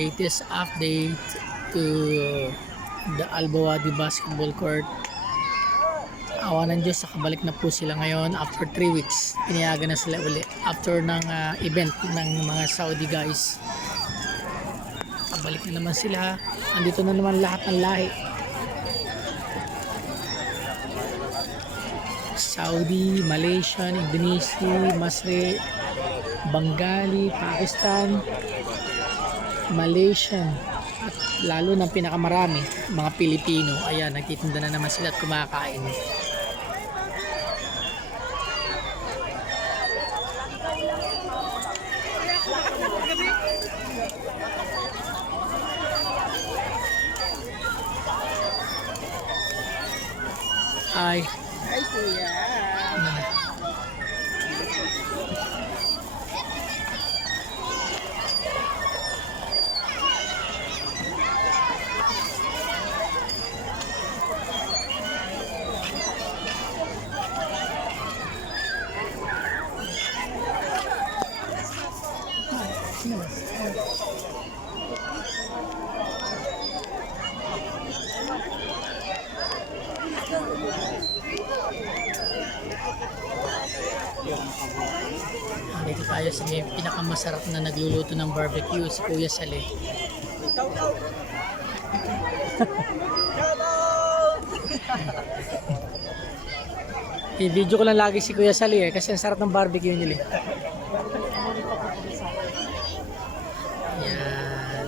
latest update to the Albawadi Basketball Court. Awa ng Diyos, nakabalik na po sila ngayon after 3 weeks. Pinayagan na sila uli after ng event ng mga Saudi guys. Nakabalik na naman sila. Andito na naman lahat ng lahi. Saudi, Malaysian, Indonesia, Masri, Bengali, Pakistan, Malaysian, at lalo ng pinakamarami, mga Pilipino. Ayan, nagtitinda na naman sila at kumakain. Ay. Ay, kuya. Dito tayo sa may pinakamasarap na nagluluto ng barbecue, si Kuya Sale. I-video ko lang lagi si Kuya Sale kasi ang sarap ng barbecue nila. Yan.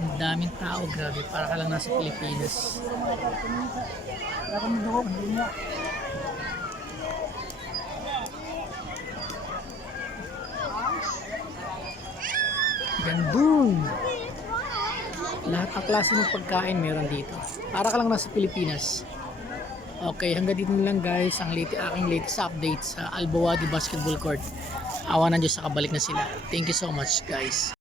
Ang daming tao, grabe, para ka lang nasa Pilipinas. Gandun! Lahat ng klase ng pagkain meron dito. Para ka lang nasa Pilipinas. Okay, hanggang dito na lang guys ang aking latest update sa Albawadi Basketball Court. Awa ng Diyos, nakabalik na sila. Thank you so much guys.